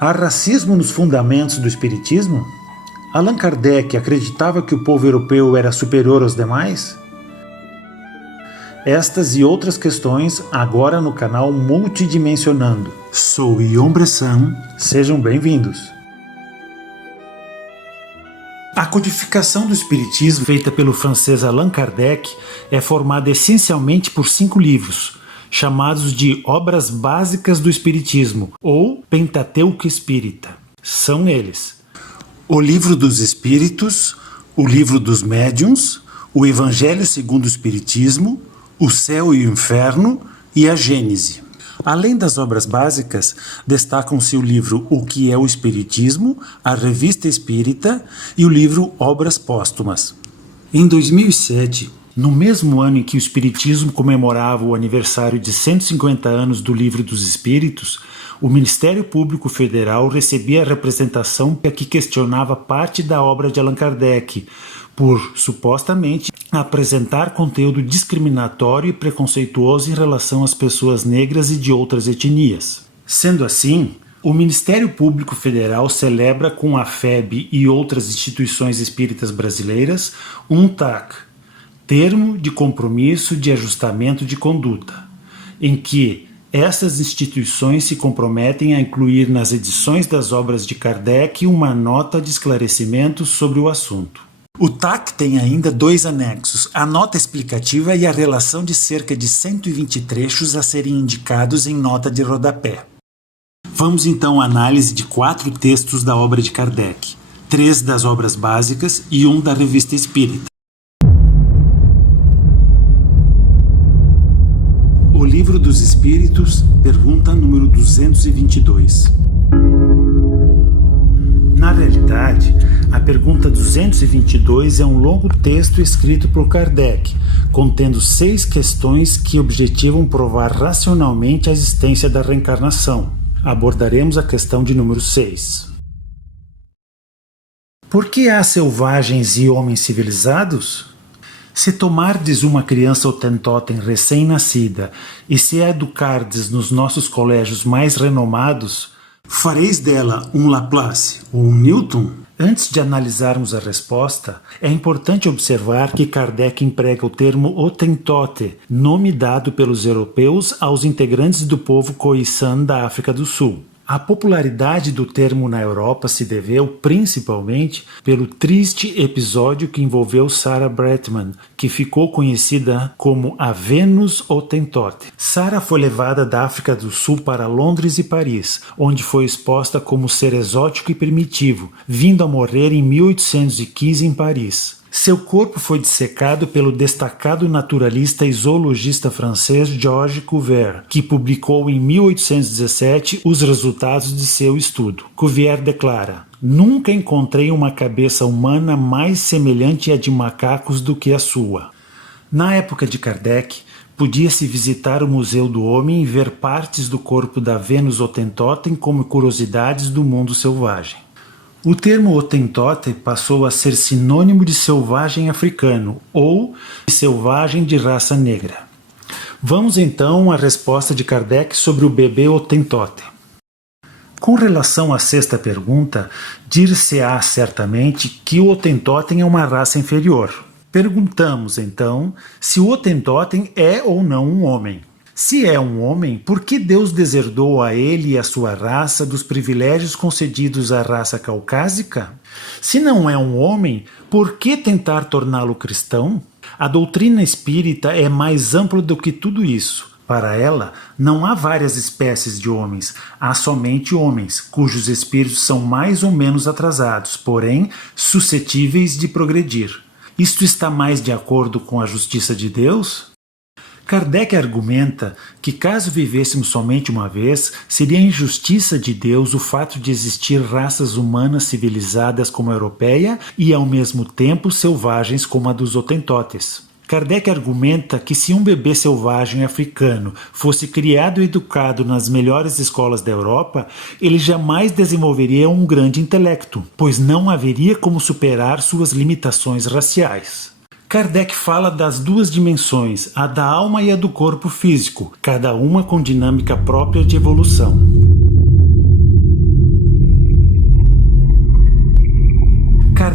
Há racismo nos fundamentos do espiritismo? Allan Kardec acreditava que o povo europeu era superior aos demais? Estas e outras questões agora no canal Multidimensionando. Sou Ion Bressan, sejam bem-vindos. A codificação do espiritismo, feita pelo francês Allan Kardec, é formada essencialmente por 5 livros, chamados de Obras Básicas do Espiritismo, ou Pentateuco Espírita. São eles: o Livro dos Espíritos, o Livro dos Médiuns, o Evangelho segundo o Espiritismo, o Céu e o Inferno e a Gênese. Além das obras básicas, destacam-se o livro O que é o Espiritismo, a Revista Espírita e o livro Obras Póstumas. Em 2007, no mesmo ano em que o Espiritismo comemorava o aniversário de 150 anos do Livro dos Espíritos, o Ministério Público Federal recebia a representação que questionava parte da obra de Allan Kardec, por, supostamente, apresentar conteúdo discriminatório e preconceituoso em relação às pessoas negras e de outras etnias. Sendo assim, o Ministério Público Federal celebra com a FEB e outras instituições espíritas brasileiras um TAC, Termo de Compromisso de Ajustamento de Conduta, em que essas instituições se comprometem a incluir nas edições das obras de Kardec uma nota de esclarecimento sobre o assunto. O TAC tem ainda 2 anexos, a nota explicativa e a relação de cerca de 120 trechos a serem indicados em nota de rodapé. Vamos então à análise de 4 textos da obra de Kardec, 3 das obras básicas e 1 da Revista Espírita. O Livro dos Espíritos, pergunta número 222. Na realidade, a pergunta 222 é um longo texto escrito por Kardec, contendo 6 questões que objetivam provar racionalmente a existência da reencarnação. Abordaremos a questão de número 6. Por que há selvagens e homens civilizados? Se tomardes uma criança hotentotem recém-nascida e se a educardes nos nossos colégios mais renomados, fareis dela um Laplace ou um Newton? Antes de analisarmos a resposta, é importante observar que Kardec emprega o termo Hotentote, nome dado pelos europeus aos integrantes do povo Khoisan da África do Sul. A popularidade do termo na Europa se deveu principalmente pelo triste episódio que envolveu Sarah Brightman, que ficou conhecida como a Vênus Hotentote. Sarah foi levada da África do Sul para Londres e Paris, onde foi exposta como ser exótico e primitivo, vindo a morrer em 1815 em Paris. Seu corpo foi dissecado pelo destacado naturalista e zoologista francês Georges Cuvier, que publicou em 1817 os resultados de seu estudo. Cuvier declara: "Nunca encontrei uma cabeça humana mais semelhante à de macacos do que a sua." Na época de Kardec, podia-se visitar o Museu do Homem e ver partes do corpo da Vênus Hotentotem como curiosidades do mundo selvagem. O termo Hotentote passou a ser sinônimo de selvagem africano ou de selvagem de raça negra. Vamos então à resposta de Kardec sobre o bebê Hotentote. Com relação à 6ª pergunta, dir-se-á certamente que o Hotentotem é uma raça inferior. Perguntamos então se o Hotentotem é ou não um homem. Se é um homem, por que Deus deserdou a ele e a sua raça dos privilégios concedidos à raça caucásica? Se não é um homem, por que tentar torná-lo cristão? A doutrina espírita é mais ampla do que tudo isso. Para ela, não há várias espécies de homens, há somente homens, cujos espíritos são mais ou menos atrasados, porém suscetíveis de progredir. Isto está mais de acordo com a justiça de Deus? Kardec argumenta que caso vivêssemos somente uma vez, seria injustiça de Deus o fato de existir raças humanas civilizadas como a europeia e ao mesmo tempo selvagens como a dos Hotentotes. Kardec argumenta que se um bebê selvagem africano fosse criado e educado nas melhores escolas da Europa, ele jamais desenvolveria um grande intelecto, pois não haveria como superar suas limitações raciais. Kardec fala das 2 dimensões, a da alma e a do corpo físico, cada uma com dinâmica própria de evolução.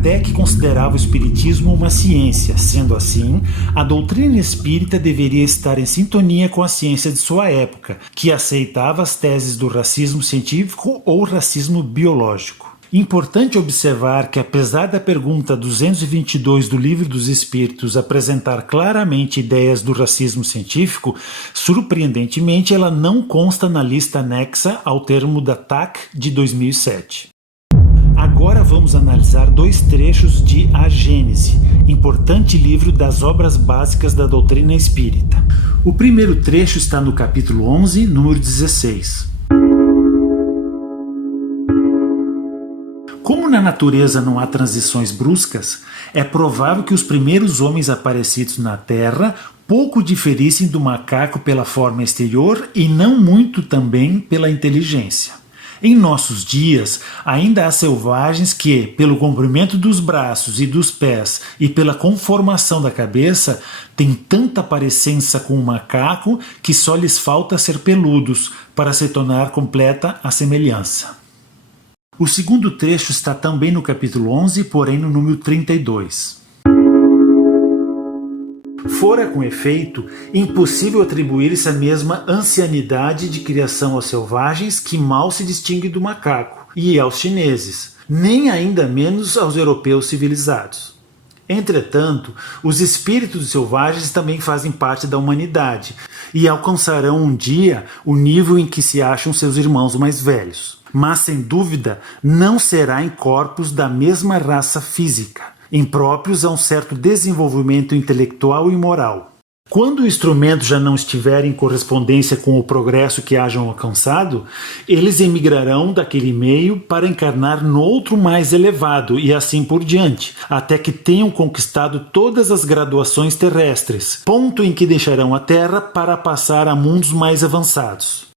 Kardec considerava o espiritismo uma ciência. Sendo assim, a doutrina espírita deveria estar em sintonia com a ciência de sua época, que aceitava as teses do racismo científico ou racismo biológico. Importante observar que, apesar da pergunta 222 do Livro dos Espíritos apresentar claramente ideias do racismo científico, surpreendentemente ela não consta na lista anexa ao termo da TAC de 2007. Agora vamos analisar 2 trechos de A Gênese, importante livro das obras básicas da doutrina espírita. O primeiro trecho está no capítulo 11, número 16. Como na natureza não há transições bruscas, é provável que os primeiros homens aparecidos na Terra pouco diferissem do macaco pela forma exterior e não muito também pela inteligência. Em nossos dias, ainda há selvagens que, pelo comprimento dos braços e dos pés e pela conformação da cabeça, têm tanta parecença com o macaco que só lhes falta ser peludos para se tornar completa a semelhança. O segundo trecho está também no capítulo 11, porém no número 32. Fora, com efeito, impossível atribuir-se a mesma ancianidade de criação aos selvagens, que mal se distingue do macaco, e aos chineses, nem ainda menos aos europeus civilizados. Entretanto, os espíritos selvagens também fazem parte da humanidade e alcançarão um dia o nível em que se acham seus irmãos mais velhos. Mas, sem dúvida, não será em corpos da mesma raça física, impróprios a um certo desenvolvimento intelectual e moral. Quando o instrumento já não estiver em correspondência com o progresso que hajam alcançado, eles emigrarão daquele meio para encarnar no outro mais elevado e assim por diante, até que tenham conquistado todas as graduações terrestres, ponto em que deixarão a Terra para passar a mundos mais avançados.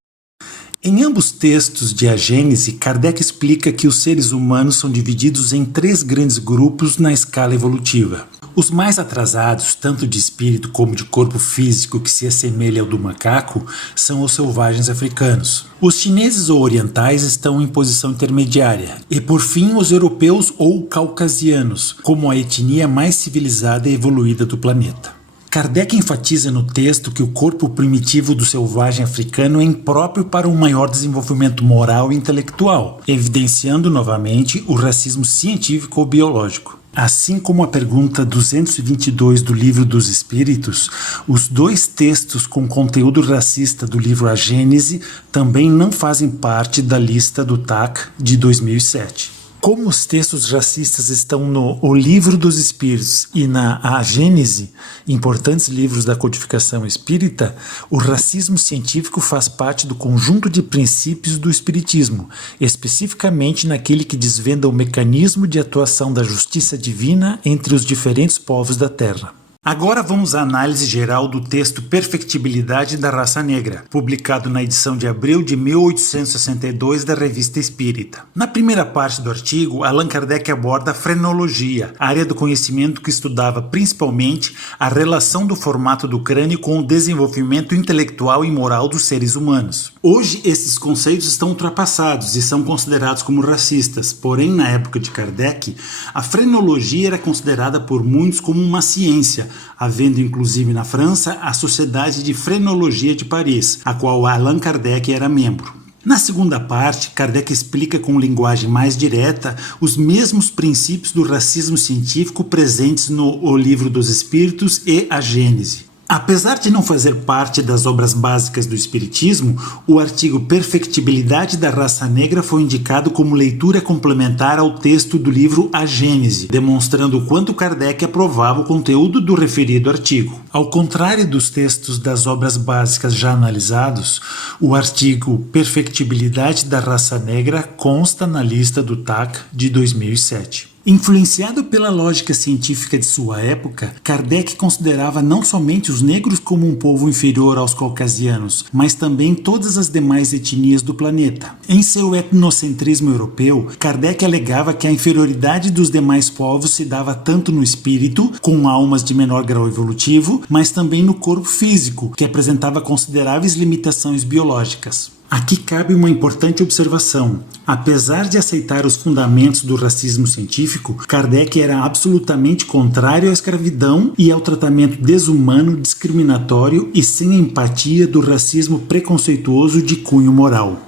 Em ambos textos de A Gênese, Kardec explica que os seres humanos são divididos em 3 grandes grupos na escala evolutiva. Os mais atrasados, tanto de espírito como de corpo físico que se assemelha ao do macaco, são os selvagens africanos. Os chineses ou orientais estão em posição intermediária. E por fim, os europeus ou caucasianos, como a etnia mais civilizada e evoluída do planeta. Kardec enfatiza no texto que o corpo primitivo do selvagem africano é impróprio para um maior desenvolvimento moral e intelectual, evidenciando novamente o racismo científico ou biológico. Assim como a pergunta 222 do Livro dos Espíritos, os 2 textos com conteúdo racista do livro A Gênese também não fazem parte da lista do TAC de 2007. Como os textos racistas estão no O Livro dos Espíritos e na A Gênese, importantes livros da codificação espírita, o racismo científico faz parte do conjunto de princípios do espiritismo, especificamente naquele que desvenda o mecanismo de atuação da justiça divina entre os diferentes povos da Terra. Agora vamos à análise geral do texto Perfectibilidade da Raça Negra, publicado na edição de abril de 1862 da Revista Espírita. Na primeira parte do artigo, Allan Kardec aborda a frenologia, área do conhecimento que estudava principalmente a relação do formato do crânio com o desenvolvimento intelectual e moral dos seres humanos. Hoje, esses conceitos estão ultrapassados e são considerados como racistas, porém, na época de Kardec, a frenologia era considerada por muitos como uma ciência, havendo inclusive na França a Sociedade de Frenologia de Paris, a qual Allan Kardec era membro. Na segunda parte, Kardec explica com linguagem mais direta os mesmos princípios do racismo científico presentes no O Livro dos Espíritos e A Gênese. Apesar de não fazer parte das obras básicas do Espiritismo, o artigo Perfectibilidade da Raça Negra foi indicado como leitura complementar ao texto do livro A Gênese, demonstrando o quanto Kardec aprovava o conteúdo do referido artigo. Ao contrário dos textos das obras básicas já analisados, o artigo Perfectibilidade da Raça Negra consta na lista do TAC de 2007. Influenciado pela lógica científica de sua época, Kardec considerava não somente os negros como um povo inferior aos caucasianos, mas também todas as demais etnias do planeta. Em seu etnocentrismo europeu, Kardec alegava que a inferioridade dos demais povos se dava tanto no espírito, com almas de menor grau evolutivo, mas também no corpo físico, que apresentava consideráveis limitações biológicas. Aqui cabe uma importante observação. Apesar de aceitar os fundamentos do racismo científico, Kardec era absolutamente contrário à escravidão e ao tratamento desumano, discriminatório e sem empatia do racismo preconceituoso de cunho moral.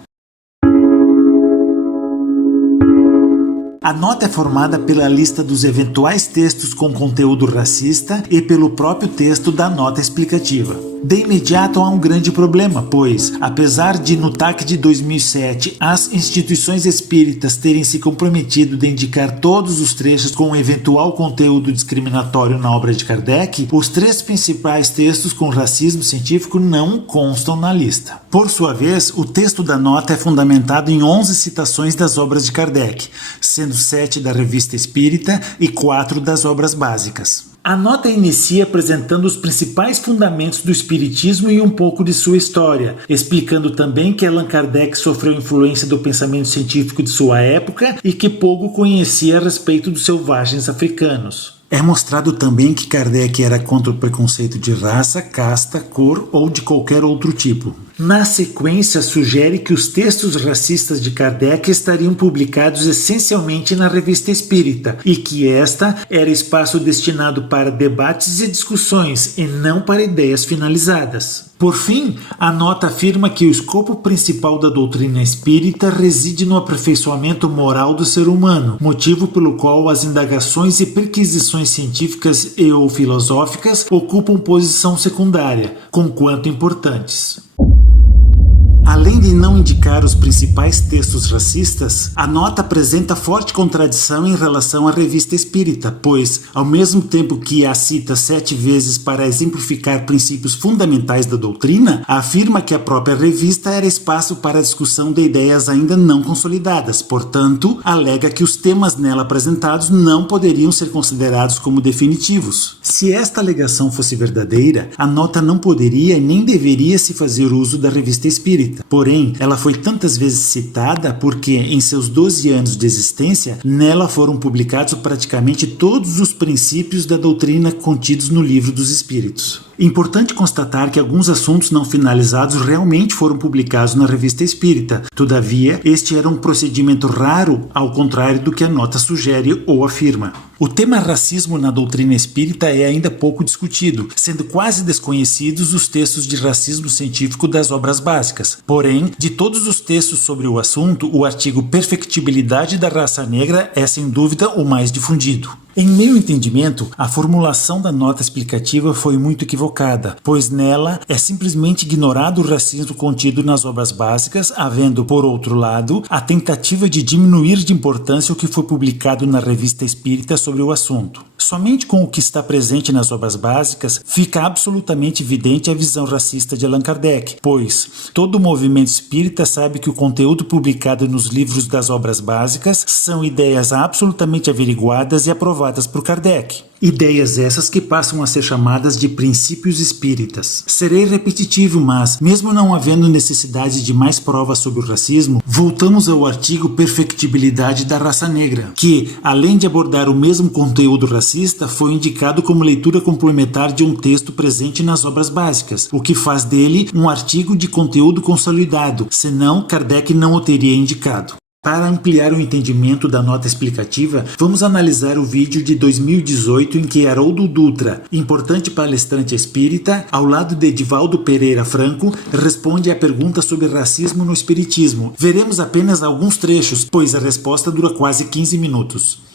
A nota é formada pela lista dos eventuais textos com conteúdo racista e pelo próprio texto da nota explicativa. De imediato há um grande problema, pois, apesar de no TAC de 2007 as instituições espíritas terem se comprometido de indicar todos os trechos com eventual conteúdo discriminatório na obra de Kardec, os 3 principais textos com racismo científico não constam na lista. Por sua vez, o texto da nota é fundamentado em 11 citações das obras de Kardec, sendo 7 da Revista Espírita e 4 das obras básicas. A nota inicia apresentando os principais fundamentos do espiritismo e um pouco de sua história, explicando também que Allan Kardec sofreu influência do pensamento científico de sua época e que pouco conhecia a respeito dos selvagens africanos. É mostrado também que Kardec era contra o preconceito de raça, casta, cor ou de qualquer outro tipo. Na sequência, sugere que os textos racistas de Kardec estariam publicados essencialmente na Revista Espírita e que esta era espaço destinado para debates e discussões e não para ideias finalizadas. Por fim, a nota afirma que o escopo principal da doutrina espírita reside no aperfeiçoamento moral do ser humano, motivo pelo qual as indagações e perquisições científicas e ou filosóficas ocupam posição secundária, conquanto importantes. Além de não indicar os principais textos racistas, a nota apresenta forte contradição em relação à Revista Espírita, pois, ao mesmo tempo que a cita 7 vezes para exemplificar princípios fundamentais da doutrina, afirma que a própria revista era espaço para a discussão de ideias ainda não consolidadas, portanto, alega que os temas nela apresentados não poderiam ser considerados como definitivos. Se esta alegação fosse verdadeira, a nota não poderia e nem deveria se fazer uso da Revista Espírita. Porém, ela foi tantas vezes citada porque, em seus 12 anos de existência, nela foram publicados praticamente todos os princípios da doutrina contidos no Livro dos Espíritos. Importante constatar que alguns assuntos não finalizados realmente foram publicados na Revista Espírita. Todavia, este era um procedimento raro, ao contrário do que a nota sugere ou afirma. O tema racismo na doutrina espírita é ainda pouco discutido, sendo quase desconhecidos os textos de racismo científico das obras básicas. Porém, de todos os textos sobre o assunto, o artigo Perfectibilidade da Raça Negra é sem dúvida o mais difundido. Em meu entendimento, a formulação da nota explicativa foi muito equivocada, pois nela é simplesmente ignorado o racismo contido nas obras básicas, havendo, por outro lado, a tentativa de diminuir de importância o que foi publicado na Revista Espírita sobre o assunto. Somente com o que está presente nas obras básicas fica absolutamente evidente a visão racista de Allan Kardec, pois todo o movimento espírita sabe que o conteúdo publicado nos livros das obras básicas são ideias absolutamente averiguadas e aprovadas por Kardec. Ideias essas que passam a ser chamadas de princípios espíritas. Serei repetitivo, mas, mesmo não havendo necessidade de mais provas sobre o racismo, voltamos ao artigo Perfectibilidade da Raça Negra, que, além de abordar o mesmo conteúdo racista, foi indicado como leitura complementar de um texto presente nas obras básicas, o que faz dele um artigo de conteúdo consolidado, senão Kardec não o teria indicado. Para ampliar o entendimento da nota explicativa, vamos analisar o vídeo de 2018 em que Haroldo Dutra, importante palestrante espírita, ao lado de Edivaldo Pereira Franco, responde à pergunta sobre racismo no espiritismo. Veremos apenas alguns trechos, pois a resposta dura quase 15 minutos.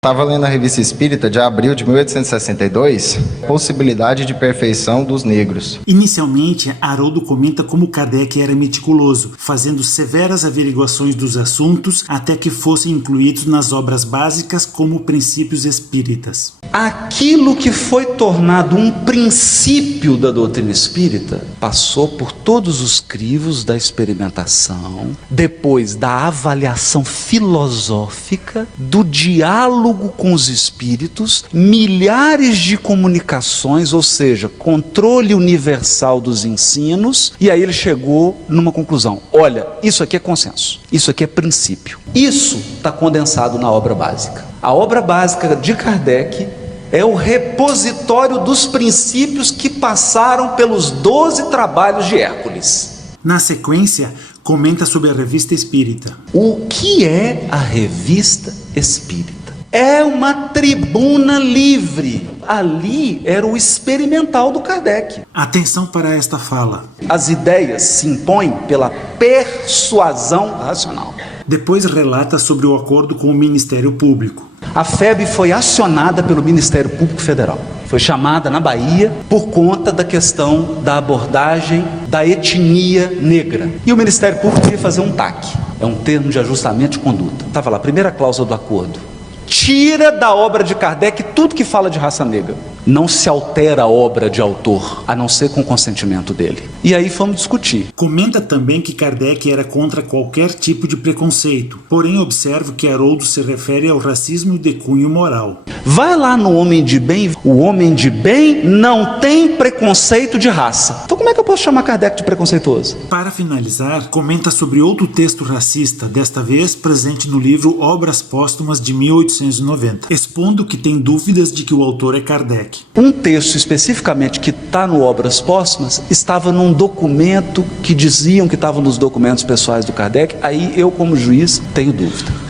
Estava lendo a Revista Espírita de abril de 1862, Possibilidade de Perfeição dos Negros. Inicialmente, Haroldo comenta como Kardec era meticuloso, fazendo severas averiguações dos assuntos até que fossem incluídos nas obras básicas como princípios espíritas. Aquilo que foi tornado um princípio da doutrina espírita passou por todos os crivos da experimentação, depois da avaliação filosófica, do diálogo com os espíritos, milhares de comunicações, ou seja, controle universal dos ensinos, e aí ele chegou numa conclusão: olha, isso aqui é consenso, isso aqui é princípio. Isso está condensado na obra básica. A obra básica de Kardec é o repositório dos princípios que passaram pelos 12 trabalhos de Hércules. Na sequência, comenta sobre a Revista Espírita. O que é a Revista Espírita? É uma tribuna livre. Ali era o experimental do Kardec. Atenção para esta fala. As ideias se impõem pela persuasão racional. Depois relata sobre o acordo com o Ministério Público. A FEB foi acionada pelo Ministério Público Federal. Foi chamada na Bahia por conta da questão da abordagem da etnia negra. E o Ministério Público queria fazer um TAC. É um termo de ajustamento de conduta. Estava lá, primeira cláusula do acordo. Tira da obra de Kardec tudo que fala de raça negra. Não se altera a obra de autor, a não ser com o consentimento dele. E aí fomos discutir. Comenta também que Kardec era contra qualquer tipo de preconceito, porém observo que Haroldo se refere ao racismo de cunho moral. Vai lá no Homem de Bem, o homem de bem não tem preconceito de raça. Então como é que eu posso chamar Kardec de preconceituoso? Para finalizar, comenta sobre outro texto racista, desta vez presente no livro Obras Póstumas de 1890, expondo que tem dúvidas de que o autor é Kardec. Um texto especificamente que está no Obras Póstumas estava num documento que diziam que estava nos documentos pessoais do Kardec, aí eu como juiz tenho dúvida.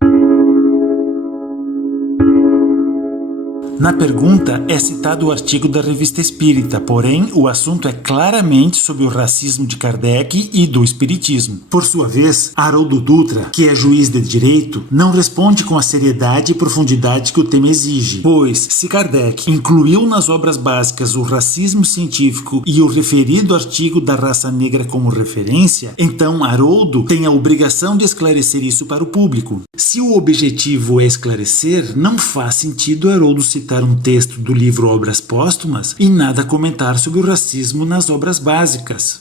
Na pergunta é citado o artigo da Revista Espírita, porém o assunto é claramente sobre o racismo de Kardec e do espiritismo. Por sua vez, Haroldo Dutra, que é juiz de direito, não responde com a seriedade e profundidade que o tema exige, pois se Kardec incluiu nas obras básicas o racismo científico e o referido artigo da raça negra como referência, então Haroldo tem a obrigação de esclarecer isso para o público. Se o objetivo é esclarecer, não faz sentido Haroldo citar um texto do livro Obras Póstumas e nada comentar sobre o racismo nas obras básicas.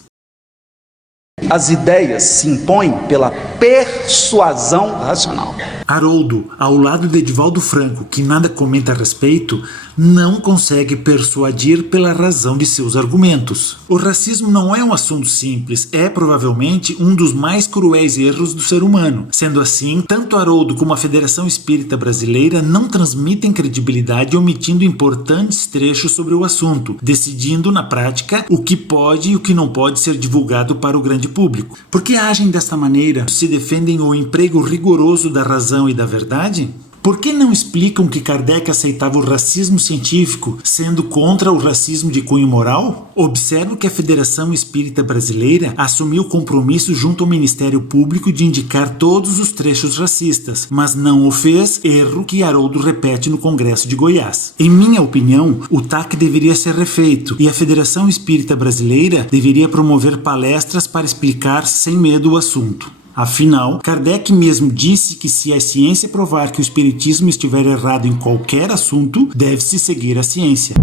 As ideias se impõem pela persuasão racional. Haroldo, ao lado de Edivaldo Franco, que nada comenta a respeito, não consegue persuadir pela razão de seus argumentos. O racismo não é um assunto simples, é provavelmente um dos mais cruéis erros do ser humano. Sendo assim, tanto Haroldo como a Federação Espírita Brasileira não transmitem credibilidade omitindo importantes trechos sobre o assunto, decidindo na prática o que pode e o que não pode ser divulgado para o grande público. Por que agem desta maneira? Se defendem o emprego rigoroso da razão e da verdade? Por que não explicam que Kardec aceitava o racismo científico, sendo contra o racismo de cunho moral? Observo que a Federação Espírita Brasileira assumiu o compromisso junto ao Ministério Público de indicar todos os trechos racistas, mas não o fez, erro que Haroldo repete no Congresso de Goiás. Em minha opinião, o TAC deveria ser refeito e a Federação Espírita Brasileira deveria promover palestras para explicar sem medo o assunto. Afinal, Kardec mesmo disse que se a ciência provar que o espiritismo estiver errado em qualquer assunto, deve-se seguir a ciência.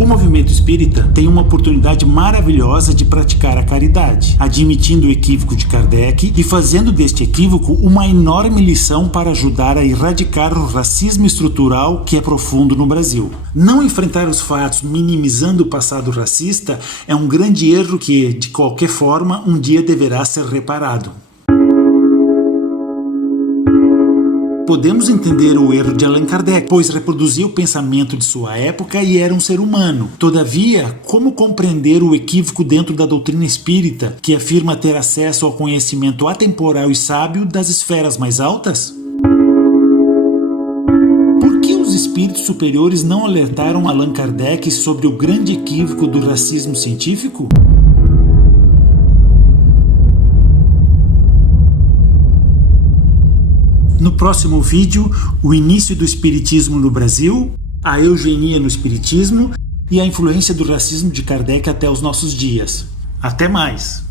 O movimento espírita tem uma oportunidade maravilhosa de praticar a caridade, admitindo o equívoco de Kardec e fazendo deste equívoco uma enorme lição para ajudar a erradicar o racismo estrutural que é profundo no Brasil. Não enfrentar os fatos minimizando o passado racista é um grande erro que, de qualquer forma, um dia deverá ser reparado. Podemos entender o erro de Allan Kardec, pois reproduzia o pensamento de sua época e era um ser humano. Todavia, como compreender o equívoco dentro da doutrina espírita, que afirma ter acesso ao conhecimento atemporal e sábio das esferas mais altas? Por que os espíritos superiores não alertaram Allan Kardec sobre o grande equívoco do racismo científico? No próximo vídeo, o início do espiritismo no Brasil, a eugenia no espiritismo e a influência do racismo de Kardec até os nossos dias. Até mais!